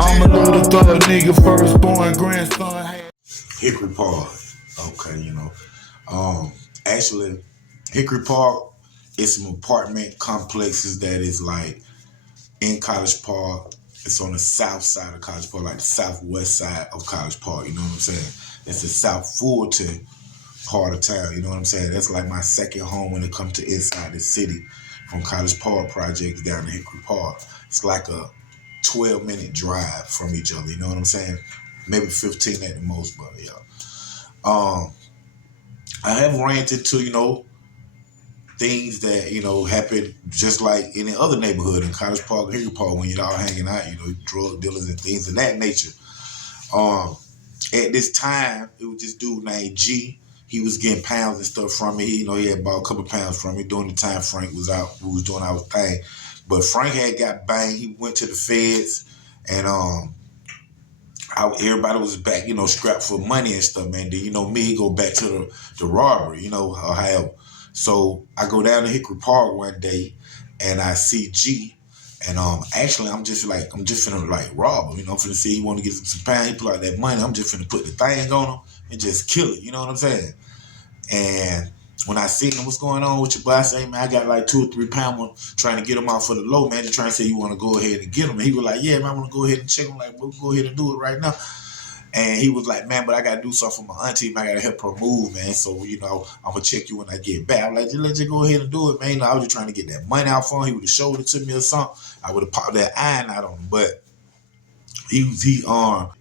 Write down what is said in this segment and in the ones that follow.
I'm a little thug nigga, firstborn grandson. Hickory Park. Okay, actually, Hickory Park is some apartment complexes that is like in College Park. It's on the south side of College Park, like the southwest side of College Park. You know what I'm saying? It's the South Fulton part of town. You know what I'm saying? That's like my second home when it comes to inside the city, from College Park projects down to Hickory Park. It's like a 12-minute drive from each other. You know what I'm saying? Maybe 15 at the most, but yeah. I have ran into, things that, happen just like any other neighborhood in College Park, Hickory Park, when you're all hanging out, drug dealers and things of that nature. At this time, it was this dude named G. He was getting pounds and stuff from me. He had bought a couple pounds from me during the time Frank was out, who was doing our thing. But Frank had got banged. He went to the feds, and everybody was back, strapped for money and stuff, man. Then, me, go back to the robbery, or however. So I go down to Hickory Park one day, and I see G, and actually I'm just finna like rob him, I'm finna see he want to get some pound. He pull out that money. I'm just finna put the thing on him and just kill it. You know what I'm saying? And when I seen him, what's going on with your boy? I say, man, I got like 2 or 3 pounds trying to get him out for the low, man. They're trying to say you want to go ahead and get him. And he was like, yeah, man, I want to go ahead and check him. Like, we'll go ahead and do it right now. And he was like, man, but I got to do something for my auntie, man. I got to help her move, man. So, I'm going to check you when I get back. I'm like, let's just go ahead and do it, man. I was just trying to get that money out for him. He would have showed it to me or something. I would have popped that iron out on him. But he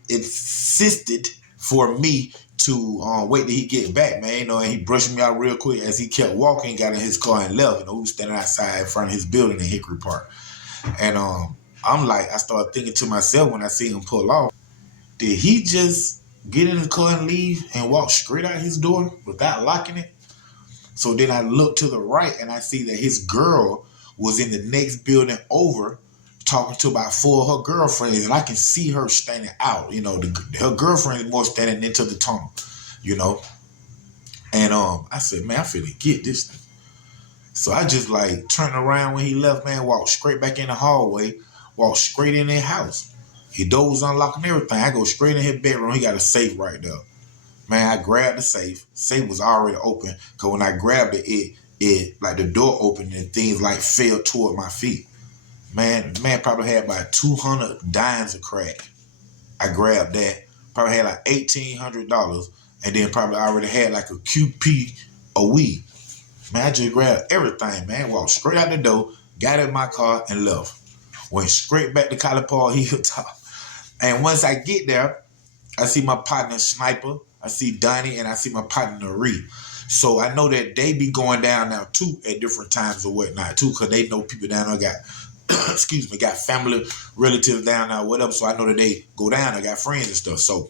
insisted for me to wait till he get back, man. And he brushed me out real quick as he kept walking, got in his car and left. We was standing outside in front of his building in Hickory Park. And I'm like, I started thinking to myself when I see him pull off, did he just get in the car and leave and walk straight out his door without locking it? So then I look to the right and I see that his girl was in the next building over talking to about 4 of her girlfriends, and I can see her standing out. Her girlfriend is more standing into the tunnel, And I said, man, I finna get this thing. So I just like turned around when he left, man, walked straight back in the hallway, walked straight in their house. His door was unlocked and everything. I go straight in his bedroom. He got a safe right there. Man, I grabbed the safe. Safe was already open. Cause when I grabbed it like the door opened and things like fell toward my feet. Man, the man probably had about 200 dimes of crack. I grabbed that. Probably had like $1,800. And then probably already had like a QP of weed. Man, I just grabbed everything, man. Walked straight out the door, got in my car, and left. Went straight back to College Park Hilltop. And once I get there, I see my partner Sniper, I see Donnie, and I see my partner Ree. So I know that they be going down now too at different times or whatnot too, because they know people down there got got family, relatives down there, whatever. So I know that they go down there, got friends and stuff. So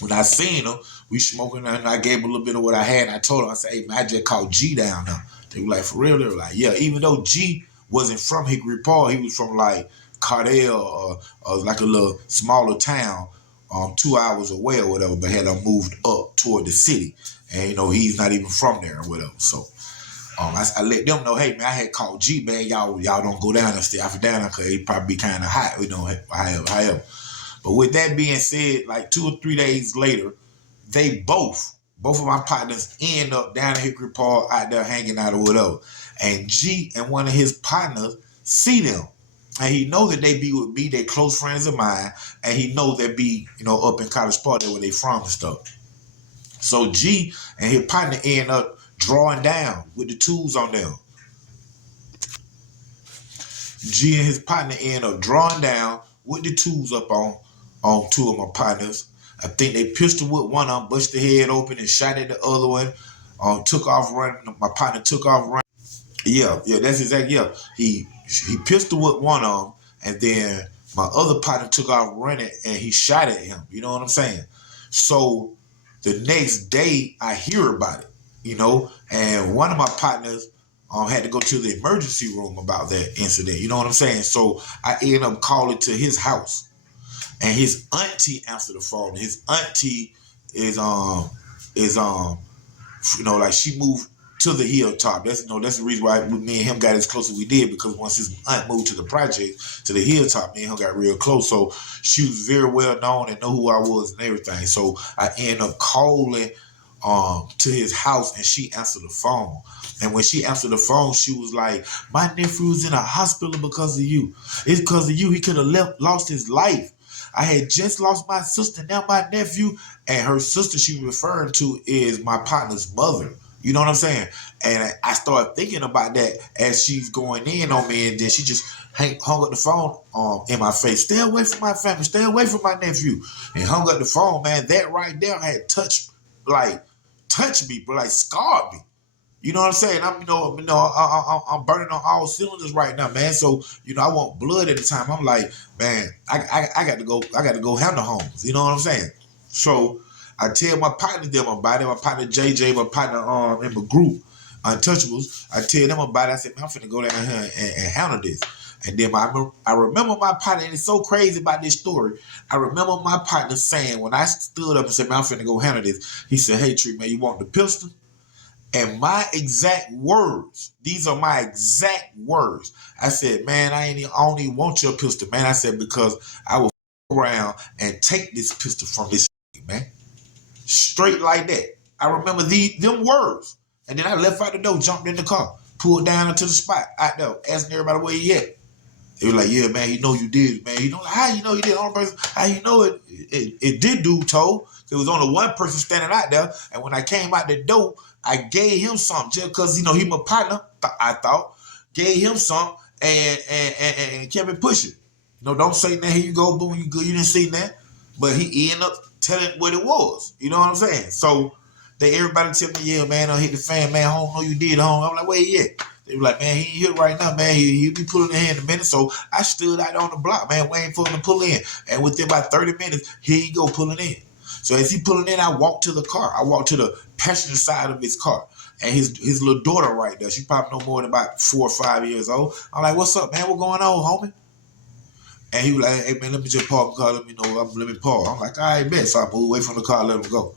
when I seen them, we smoking, and I gave them a little bit of what I had. And I told them, I said, hey, man, I just called G down there. They were like, for real? They were like, yeah. Even though G wasn't from Hickory Park, he was from like Cardell or like a little smaller town 2 hours away or whatever, but had moved up toward the city. And, he's not even from there or whatever. So I let them know, hey, man, I had called G, man. Y'all don't go down and stay off down there because it probably be kind of hot, however. But with that being said, like 2 or 3 days later, they both of my partners end up down at Hickory Park out there hanging out or whatever. And G and one of his partners see them. And he know that they be with me, they close friends of mine, and he know they be, up in College Park, where they from and stuff. So G and his partner end up drawing down with the tools on them. G and his partner end up drawing down with the tools up on 2 of my partners. I think they pistol whipped one of them, busted the head open and shot at the other one. Took off running. My partner took off running. Yeah, that's exactly, yeah. He pistol whipped one of them, and then my other partner took off running and he shot at him. You know what I'm saying? So the next day I hear about it, and one of my partners had to go to the emergency room about that incident. You know what I'm saying? So I ended up calling to his house. And his auntie answered the phone. His auntie is like she moved to the hilltop. That's that's the reason why me and him got as close as we did, because once his aunt moved to the project, to the hilltop, me and him got real close. So she was very well known and know who I was and everything. So I ended up calling to his house, and she answered the phone. And when she answered the phone, she was like, "My nephew's in a hospital because of you. It's because of you. He could have lost his life. I had just lost my sister, now my nephew." And her sister she was referring to is my partner's mother. You know what I'm saying? And I started thinking about that as she's going in on me, and then she just hung up the phone in my face. "Stay away from my family. Stay away from my nephew." And hung up the phone, man. That right there had touched me, but like scarred me. You know what I'm saying? I'm burning on all cylinders right now, man. So I want blood at the time. I'm like, man, I got to go. I got to go handle homes. You know what I'm saying? So I tell my partner them about it. My partner JJ, my partner in my group, Untouchables. I tell them about it. I said, man, I'm finna go down here and handle this. And then I remember my partner, and it's so crazy about this story. I remember my partner saying, when I stood up and said, man, I'm finna go handle this, he said, "Hey, Tree, man, you want the pistol?" And my exact words, these are my exact words. I said, "Man, I don't even want your pistol, man." I said, "Because I will around and take this pistol from this man." Straight like that. I remember them words. And then I left out the door, jumped in the car, pulled down into the spot out there, asking everybody where he at. They were like, "Yeah, man, you know you did it, man. You know, how you know you did it? Only person, how you know it did do told. There was only one person standing out there. And when I came out the door, I gave him something just because, he my partner, I thought. Gave him something and kept it pushing. Don't say that, here you go, boom, you good, you didn't see that." But he ended up telling what it was. You know what I'm saying? So everybody tell me, "Yeah, man, I hit the fan, man. I don't know you did, home." I'm like, "Where he at?" They were like, "Man, he here right now, man. He'll be pulling in a minute." So I stood out on the block, man, waiting for him to pull in. And within about 30 minutes, here he go pulling in. So as he pulling in, I walked to the car. I walked to the passenger side of his car. And his little daughter right there, she probably no more than about 4 or 5 years old. I'm like, "What's up, man? What going on, homie?" And he was like, "Hey, man, let me just park the car. Let me park." I'm like, "All right, bet." So I moved away from the car, let him go.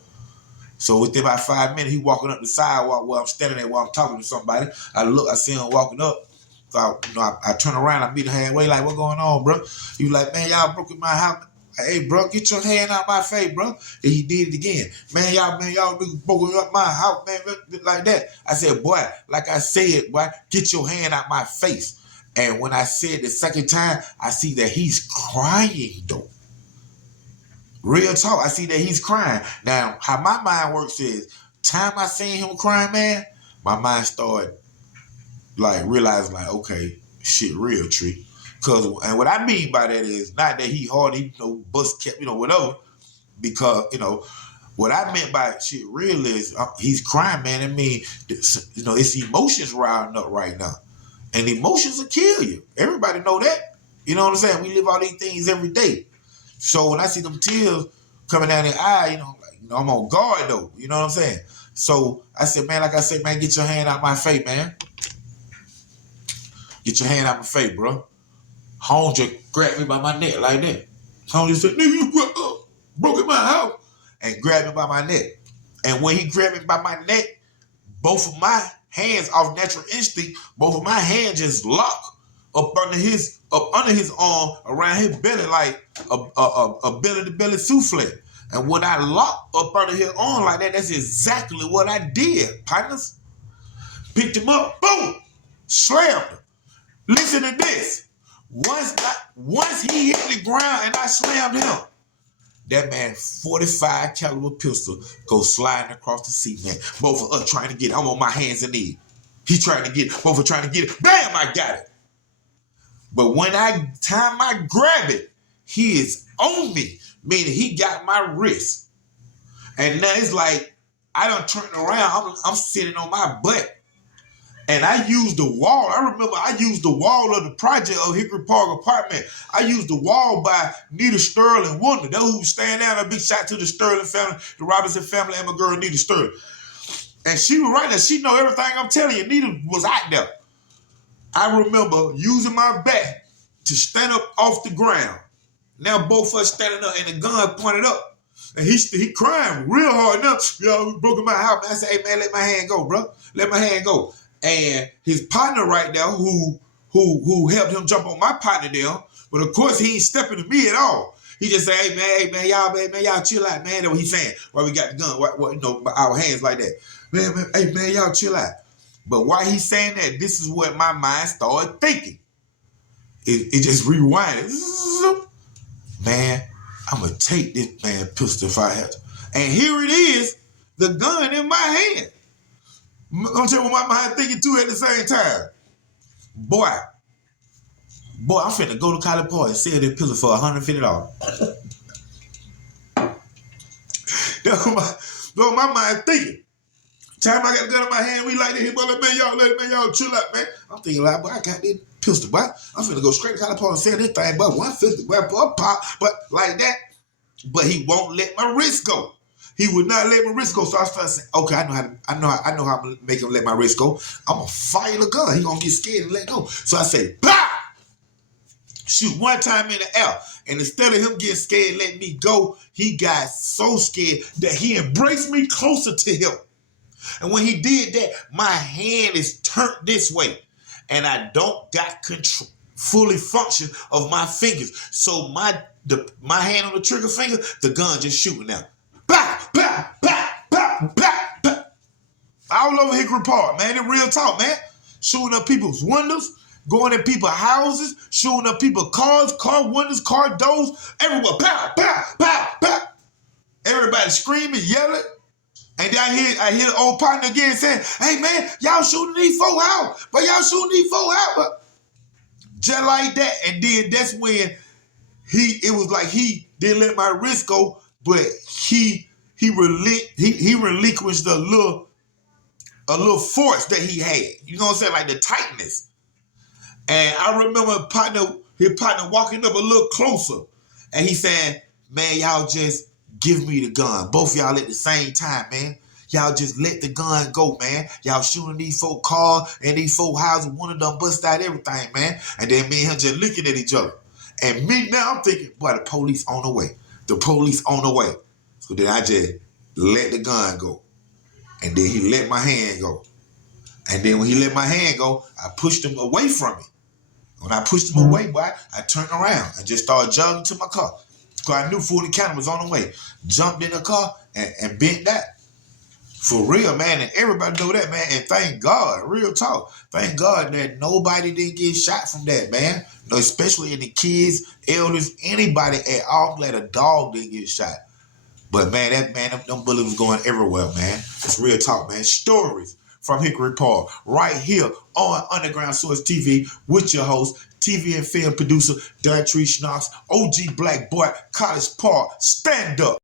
So within about 5 minutes, he walking up the sidewalk where I'm standing there while I'm talking to somebody. I see him walking up. So I turn around, I meet him halfway, like, "What going on, bro?" He was like, "Man, y'all broke in my house." "Hey, bro, get your hand out my face, bro." And he did it again. Y'all broke up my house, man, like that. I said, "Boy, like I said, boy, get your hand out my face." And when I said the second time, I see that he's crying, though. Real talk. I see that he's crying. Now, how my mind works is, time I seen him crying, man, my mind started realizing okay, shit real, Tree. And what I mean by that is not that he hard, he bust kept, whatever. Because, what I meant by shit real is he's crying, man. I mean, it's emotions riding up right now. And emotions will kill you. Everybody know that. You know what I'm saying? We live all these things every day. So when I see them tears coming down their eye, I'm on guard though. You know what I'm saying? So I said, man, like I said, man, get your hand out my face, man. Get your hand out my face, bro. Holmes just grabbed me by my neck like that. Holmes just said, "Nigga, you broke in my house," and grabbed me by my neck. And when he grabbed me by my neck, both of my hands, off natural instinct, both of my hands just locked up under his arm, around his belly, like a belly to belly souffle. And when I locked up under his arm like that, that's exactly what I did, partners. Picked him up, boom, slammed him. Listen to this. Once he hit the ground and I slammed him, that man 45 caliber pistol goes sliding across the seat, man. Both of us trying to get it. I'm on my hands and knees. He trying to get it. Both of us trying to get it. Bam, I got it. But when time I grab it, he is on me, meaning he got my wrist. And now it's like, I done turned around. I'm sitting on my butt. And I used the wall. I remember I used the wall of the project of Hickory Park apartment. I used the wall by Nita Sterling Wonder. Those who stand down, a big shout to the Sterling family, the Robinson family, and my girl Nita Sterling. And she was right there. She know everything I'm telling you. Nita was out there. I remember using my back to stand up off the ground. Now both of us standing up and the gun pointed up. And he crying real hard now. We broke in my house. Man. I said, hey man, let my hand go, bro. Let my hand go. And his partner right there, who helped him jump on my partner there, but of course he ain't stepping to me at all. He just say, hey man, y'all chill out, man. That's what he's saying. Why we got the gun? Why, our hands like that. Man, hey man, y'all chill out. But while he's saying that, this is what my mind started thinking. It just rewinded. Man, I'm going to take this man pistol if I have to. And here it is, the gun in my hand. I'm telling you what my mind thinking too at the same time. Boy, I'm finna go to Hickory Park and sell this pistol for $150. That's what my mind thinking. Time I got the gun in my hand, we like that. Man, y'all chill out, man. I'm thinking like, boy, I got this pistol, boy. I'm finna go straight to Hickory Park and sell this thing, but $150, boy, pop, but like that. But he won't let my wrist go. He would not let my wrist go. So I started saying, okay, I know how to make him let my wrist go. I'm gonna fire the gun. He gonna get scared and let go. So I say, bah! Shoot one time in the air. And instead of him getting scared and letting me go, he got so scared that he embraced me closer to him. And when he did that, my hand is turned this way. And I don't got control, fully function of my fingers. So my hand on the trigger finger, the gun just shooting now. Bah, bah, bah, bah, bah, bah. All over Hickory Park, man. In real talk, man. Shooting up people's windows, going in people's houses, shooting up people's cars, car windows, car doors, everywhere. Pow, pow, pow, pow. Everybody screaming, yelling. And then I hear the old partner again saying, hey man, y'all shooting these folk out. But y'all shooting these folk out. But just like that. And then that's when it was like he didn't let my wrist go, but he relinquished a little force that he had. You know what I'm saying? Like the tightness. And I remember his partner walking up a little closer. And he said, man, y'all just give me the gun. Both y'all at the same time, man. Y'all just let the gun go, man. Y'all shooting these folk cars and these folk houses. One of them bust out everything, man. And then me and him just looking at each other. And me now, I'm thinking, boy, the police on the way. The police on the way. So then I just let the gun go. And then he let my hand go. And then when he let my hand go, I pushed him away from me. When I pushed him away, boy, I turned around and just started jogging to my car. Because I knew 40 County was on the way. Jumped in the car and bent that. For real, man. And everybody know that, man. And thank God, real talk. Thank God that nobody didn't get shot from that, man. No, especially in the kids, elders, anybody at all. I'm glad a dog didn't get shot. But, man, them bullets was going everywhere, man. It's real talk, man. Stories from Hickory Park right here on Underground Source TV with your host, TV and film producer, Knox, OG Black Boy, College Park. Stand up.